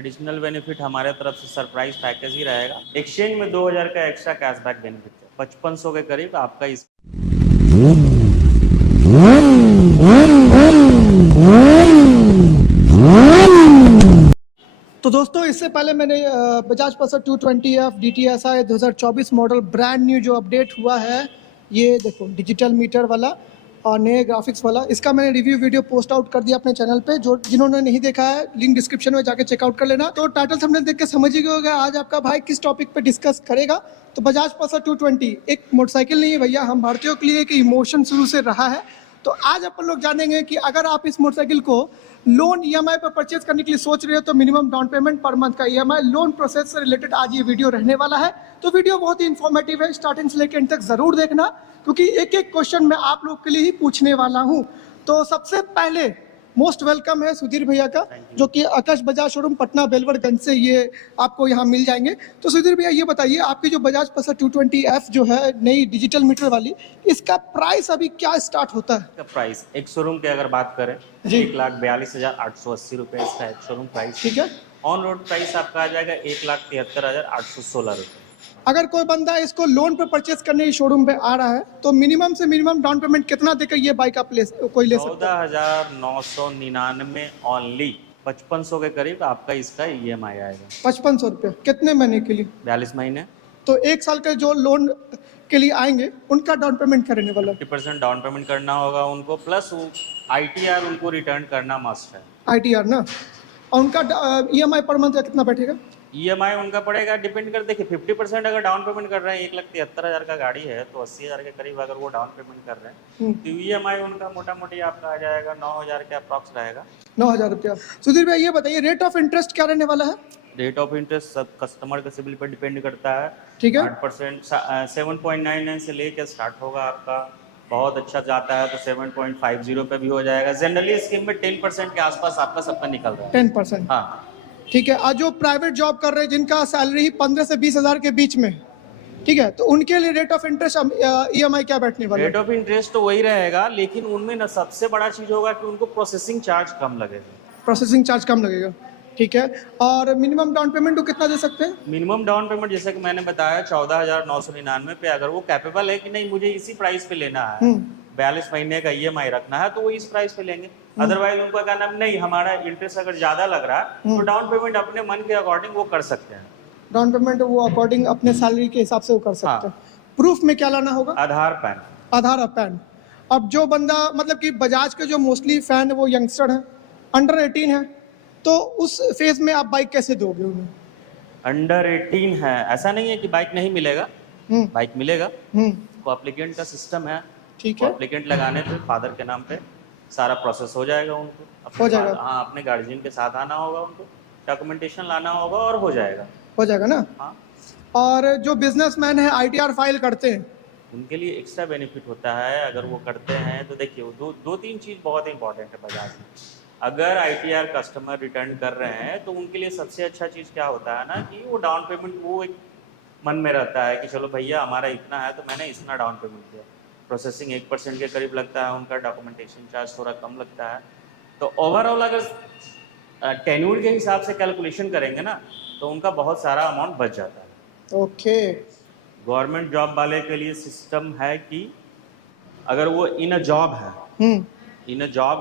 Additional benefit हमारे तरफ से सरप्राइज पैकेज ही रहेगा। एक्सचेंज में 2000 का एक्स्ट्रा कैशबैक बेनिफिट है, 5500 के करीब आपका इस तो दोस्तों इससे पहले मैंने Bajaj Pulsar 220F DTSI 2024 model brand new जो अपडेट हुआ है, ये देखो डिजिटल मीटर वाला और नए ग्राफिक्स वाला, इसका मैंने रिव्यू वीडियो पोस्ट आउट कर दिया अपने चैनल पे। जो जिन्होंने नहीं देखा है लिंक डिस्क्रिप्शन में जाके चेकआउट कर लेना। तो टाइटल थंबनेल देख के समझ ही गए होगा आज आपका भाई किस टॉपिक पे डिस्कस करेगा। तो बजाज पल्सर 220 एक मोटरसाइकिल नहीं है भैया, हम भारतीयों के लिए एक इमोशन शुरू से रहा है। तो आज अपन लोग जानेंगे कि अगर आप इस मोटरसाइकिल को लोन ईएमआई पर परचेज करने के लिए सोच रहे हो तो minimum down payment per month का ईएमआई लोन प्रोसेस से रिलेटेड आज ये वीडियो रहने वाला है। तो वीडियो बहुत ही इन्फॉर्मेटिव है, स्टार्टिंग से लेकर एंड तक जरूर देखना क्योंकि एक एक क्वेश्चन मैं आप लोग के लिए ही पूछने वाला हूँ। तो सबसे पहले मोस्ट वेलकम है सुधीर भैया का, जो कि आकाश बजाज शोरूम पटना बेलवरगंज से ये आपको यहाँ मिल जाएंगे। तो सुधीर भैया ये बताइए आपकी जो बजाज पल्सर 220F जो है नई डिजिटल मीटर वाली, इसका प्राइस अभी क्या स्टार्ट होता है? का प्राइस एक शोरूम की अगर बात करें जी। 1,42,880 रुपये इसका एक शोरूम प्राइस। ठीक है। ऑन रोड प्राइस आपका आ जाएगा 1,73,816 रुपये। अगर कोई बंदा इसको लोन पे परचेज करने की शोरूम पे आ रहा है तो मिनिमम से मिनिमम डाउन पेमेंट कितना देकर ये बाइक आप कोई ले सकता है? 14,999 ओनली, 5500 के करीब आपका इसका ईएमआई आएगा। 5500 रुपये कितने महीने के लिए? 42 महीने। तो एक साल का जो लोन के लिए आएंगे उनका डाउन पेमेंट करने वाला 50% डाउन पेमेंट करना होगा उनको, प्लस आईटीआर उनको रिटर्न करना मस्ट है। आईटीआर ना, और उनका ईएमआई पर मंथ का कितना बैठेगा? ईएमआई उनका पड़ेगा, डिपेंड कर, देखिए 50% अगर डाउन पेमेंट कर रहे हैं, 1,73,000 का गाड़ी है तो 80,000 के करीब अगर वो डाउन पेमेंट कर रहे हैं तो ईएमआई उनका मोटा मोटी आपका आ जाएगा 9,000 के अप्रॉक्स रहेगा। 9,000 रुपया। सुधीर भाई ये बताइए रेट ऑफ इंटरेस्ट क्या रहने वाला है? रेट ऑफ इंटरेस्ट सब कस्टमर के सिबिल पर डिपेंड करता है। ठीक है। 8% 7.99 से लेकर स्टार्ट होगा आपका, बहुत अच्छा जाता है तो 7.50 पे भी हो जाएगा। जनरली स्कीम में 10% के आसपास आपका सबका निकल रहा है। 10%? हाँ ठीक है। आज जो प्राइवेट जॉब कर रहे हैं जिनका सैलरी 15 से 20 हज़ार के बीच में, ठीक है, तो उनके लिए रेट ऑफ इंटरेस्ट ईएमआई क्या बैठने वाला है? रेट ऑफ इंटरेस्ट तो वही रहेगा, लेकिन उनमें ना सबसे बड़ा चीज होगा कि उनको प्रोसेसिंग चार्ज कम लगेगा। प्रोसेसिंग चार्ज कम लगेगा। ठीक है। और मिनिमम डाउन पेमेंट वो कितना दे सकते हैं? मिनिमम डाउन पेमेंट जैसे कि मैंने बताया 14,999 पे, अगर वो कैपेबल है कि नहीं मुझे इसी प्राइस पे लेना है, 42 महीने का ईएमआई रखना है, तो वो इस प्राइस पे लेंगे। अदरवाइज उनको कहना नहीं हमारा इंटरेस्ट अगर ज्यादा लग रहा है तो डाउन पेमेंट अपने मन के अकॉर्डिंग वो कर सकते हैं। डाउन पेमेंट वो अकॉर्डिंग अपने सैलरी के हिसाब से वो कर सकते हैं। प्रूफ में क्या लाना होगा? आधार पैन। आधार और पैन। अब जो बंदा मतलब कि बजाज के जो मोस्टली फैन है वो यंगस्टर है, अंडर 18 है, तो उस फेज में आप बाइक कैसे दोगे उन्हें? अंडर 18 है, ऐसा नहीं है कि बाइक नहीं मिलेगा, बाइक मिलेगा। को एप्लीकेंट का सिस्टम है। ठीक है। एप्लीकेंट लगाने पे फादर के नाम पे सारा प्रोसेस हो जाएगा, उनको हो जाएगा। हाँ अपने गार्जियन के साथ आना होगा, उनको डॉक्यूमेंटेशन लाना होगा और हो जाएगा। हो जाएगा ना? हाँ। और जो बिजनेसमैन है आईटीआर फाइल करते हैं उनके लिए एक्स्ट्रा बेनिफिट होता है अगर वो करते हैं तो। देखिए दो तीन चीज़ बहुत इंपॉर्टेंट है बजाज में। अगर आईटीआर कस्टमर रिटर्न कर रहे हैं तो उनके लिए सबसे अच्छा चीज़ क्या होता है ना कि वो डाउन पेमेंट, वो एक मन में रहता है कि चलो भैया हमारा इतना है तो मैंने इतना डाउन पेमेंट किया। प्रोसेसिंग 1% के करीब लगता है उनका, डॉक्यूमेंटेशन चार्ज थोड़ा कम लगता है। तो ओवरऑल अगर टेन्यूर के हिसाब से कैलकुलेशन करेंगे ना तो उनका बहुत सारा अमाउंट बच जाता है। ओके। गवर्नमेंट जॉब वाले के लिए सिस्टम है कि अगर वो इन अ जॉब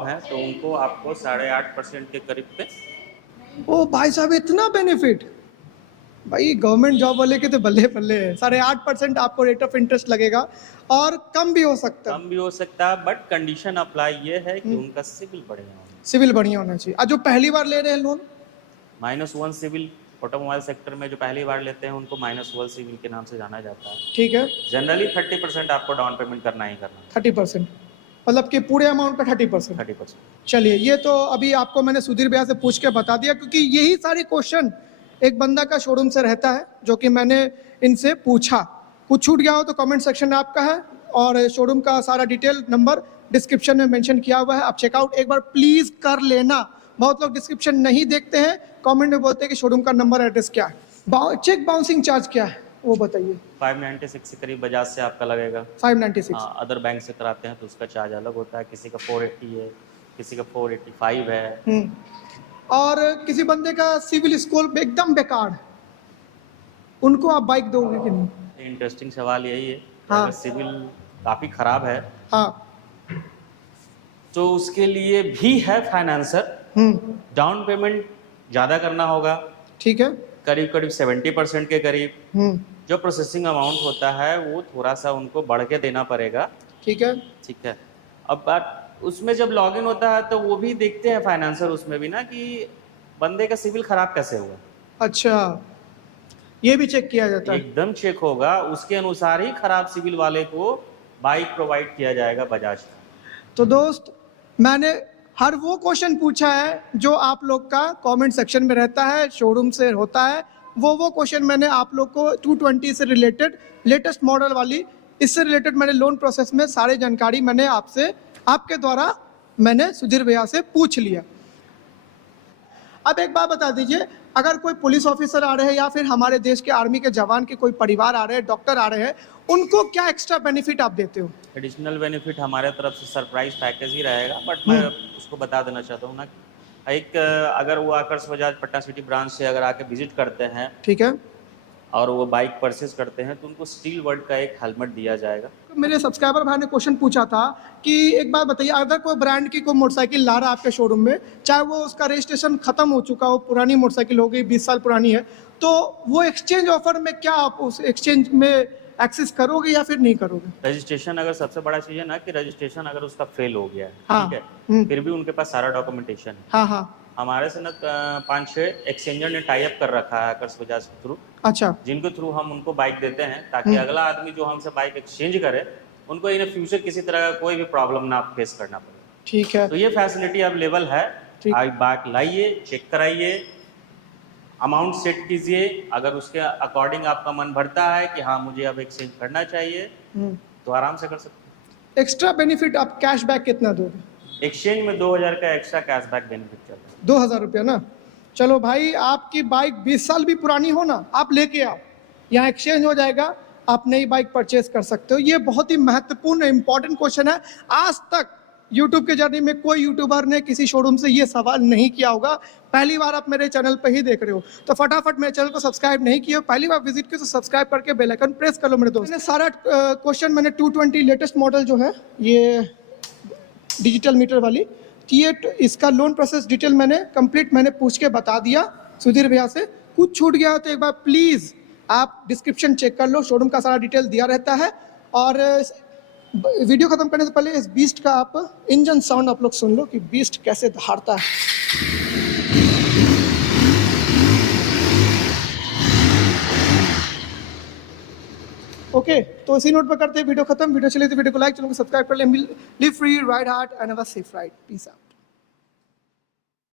है तो उनको आपको 8.5% के करीब पे। ओ भाई साहब इतना बेनिफिट! भाई गवर्नमेंट जॉब वाले के तो बल्ले बल्ले है। 8.5% आपको रेट ऑफ इंटरेस्ट लगेगा और कम भी हो सकता है। बट कंडीशन अप्लाई ये है कि उनका सिविल बढ़िया होना, सिविल बढ़िया होना चाहिए। जो पहली बार ले रहे हैं लोन, -1 सिविल। ऑटोमोबाइल सेक्टर में जो पहली बार लेते हैं उनको -1 सिविल के नाम से जाना जाता है। ठीक है। जनरली 30% आपको डाउन पेमेंट करना ही करना। 30%? मतलब कि पूरे अमाउंट का 30%? 30%। चलिए ये तो अभी आपको मैंने सुधीर भैया से पूछ के बता दिया, क्योंकि यही सारे क्वेश्चन एक बंदा का शोरूम से रहता है जो कि मैंने इनसे पूछा। कुछ छूट गया हो तो कमेंट सेक्शन में आपका है, और शोरूम का सारा डिटेल नंबर डिस्क्रिप्शन में मेंशन किया हुआ है, आप चेकआउट एक बार प्लीज कर लेना। बहुत लोग डिस्क्रिप्शन नहीं देखते हैं, कमेंट में बोलते हैं कि शोरूम का नंबर एड्रेस क्या है। चेक बाउंसिंग चार्ज क्या है वो बताइए? 596 के करीब बजाज से आपका लगेगा। 596? हाँ, अदर बैंक से कराते हैं तो उसका चार्ज अलग होता है। किसी का 480 है, किसी का 485 है। और किसी बंदे का सिविल स्कोर एकदम बेकार, उनको आप बाइक दोगे कि नहीं? इंटरेस्टिंग सवाल यही है। हाँ। अगर सिविल काफ़ी ख़राब है हाँ। तो उसके लिए भी है फाइनेंसर। डाउन पेमेंट ज़्यादा करना होगा, ठीक है। करीब करीब 70% के करीब। जो प्रोसेसिंग अमाउंट होता है वो थोड़ा सा उनको बढ़ के देना पड़ेगा। ठीक है। ठीक है। अब बात उसमें जब लॉगिन होता है तो वो भी देखते हैं फाइनेंसर उसमें भी ना कि बंदे का सिविल खराब कैसे हुआ। अच्छा, ये भी चेक किया जाता है? एकदम चेक होगा, उसके अनुसार ही खराब सिविल वाले को बाइक प्रोवाइड किया जाएगा बजाज। तो दोस्त, मैंने हर वो क्वेश्चन पूछा है जो आप लोग का कमेंट सेक्शन में रहता है, शोरूम से होता है, वो क्वेश्चन मैंने आप लोग को 220 से रिलेटेड, लेटेस्ट मॉडल वाली, इससे रिलेटेड मैंने लोन प्रोसेस में सारी जानकारी मैंने आपसे, आपके द्वारा मैंने सुधीर भैया से पूछ लिया। अब एक बात बता दीजिए, अगर कोई पुलिस ऑफिसर आ रहे हैं या फिर हमारे देश के आर्मी के जवान के कोई परिवार आ रहे हैं, डॉक्टर आ रहे हैं, उनको क्या एक्स्ट्रा बेनिफिट आप देते हो? एडिशनल बेनिफिट हमारे तरफ से सरप्राइज पैकेज ही रहेगा, बट मैं उसको बता देना चाहता हूँ ना, एक अगर वो आकर्ष बजाज पटना सिटी ब्रांच से अगर आके विजिट करते हैं, ठीक है, और वो बाइक परचेज करते हैं तो उनको स्टील वर्ड का एक हेलमेट दिया जाएगा। मेरे सब्सक्राइबर भाई ने क्वेश्चन पूछा था कि एक बात बताइए, अगर कोई ब्रांड की कोई मोटरसाइकिल ला रहा है आपके शोरूम में, चाहे वो उसका रजिस्ट्रेशन खत्म हो चुका हो, पुरानी मोटरसाइकिल हो गई, 20 साल पुरानी है, तो वो एक्सचेंज ऑफर में क्या आप उस एक्सचेंज में एक्सेस करोगे या फिर नहीं करोगे? रजिस्ट्रेशन अगर सबसे बड़ा चीज है ना कि रजिस्ट्रेशन अगर उसका फेल हो गया है, हाँ। ठीक है, फिर भी उनके पास सारा डॉक्यूमेंटेशन है। हाँ हाँ। हमारे से ना 5-6 एक्सचेंजर ने टाई अप कर रखा है आकर्ष बजाज के थ्रू, अच्छा, जिनके थ्रू हम उनको बाइक देते हैं ताकि अगला आदमी जो हमसे बाइक एक्सचेंज करे उनको इन फ्यूचर किसी तरह का कोई भी प्रॉब्लम ना फेस करना पड़े। ठीक है। तो ये फैसिलिटी अवेलेबल है। ठीक। आप बाइक लाइए, चेक कराइए, अमाउंट सेट कीजिए, अगर उसके अकॉर्डिंग आपका मन भरता है कि हाँ मुझे अब एक्सचेंज करना चाहिए तो आराम से कर सकते हैं। एक्स्ट्रा बेनिफिट आप कैशबैक कितना दोगे? एक्सचेंज में 2000 का एक्स्ट्रा कैशबैक बेनिफिट चल रहा है। 2000 रुपया ना? चलो भाई, आपकी बाइक 20 साल भी पुरानी हो ना, आप लेके आओ, यहाँ एक्सचेंज हो जाएगा, आप नई बाइक परचेज कर सकते हो। ये बहुत ही महत्वपूर्ण इंपॉर्टेंट क्वेश्चन है। आज तक यूट्यूब के जर्नी में कोई यूट्यूबर ने किसी शोरूम से ये सवाल नहीं किया होगा। पहली बार आप मेरे चैनल पे ही देख रहे हो तो फटाफट मेरे चैनल को सब्सक्राइब नहीं किया, पहली बार विजिट किया तो सब्सक्राइब करके बेल आइकन प्रेस कर लो मेरे दोस्त। मैंने सारा क्वेश्चन मैंने 220 लेटेस्ट मॉडल जो है, ये डिजिटल मीटर वाली, ये इसका लोन प्रोसेस डिटेल मैंने कंप्लीट मैंने पूछ के बता दिया सुधीर भैया से। कुछ छूट गया तो एक बार प्लीज़ आप डिस्क्रिप्शन चेक कर लो, शोरूम का सारा डिटेल दिया रहता है। और वीडियो खत्म करने से पहले इस बीस्ट का आप इंजन साउंड आप लोग सुन लो कि बीस्ट कैसे दहाड़ता है। ओके, तो इसी नोट पर करते हैं वीडियो खत्म। वीडियो चले तो वीडियो को लाइक, चैनल को सब्सक्राइब कर ले। Live free, ride hard and have a safe ride. Peace out.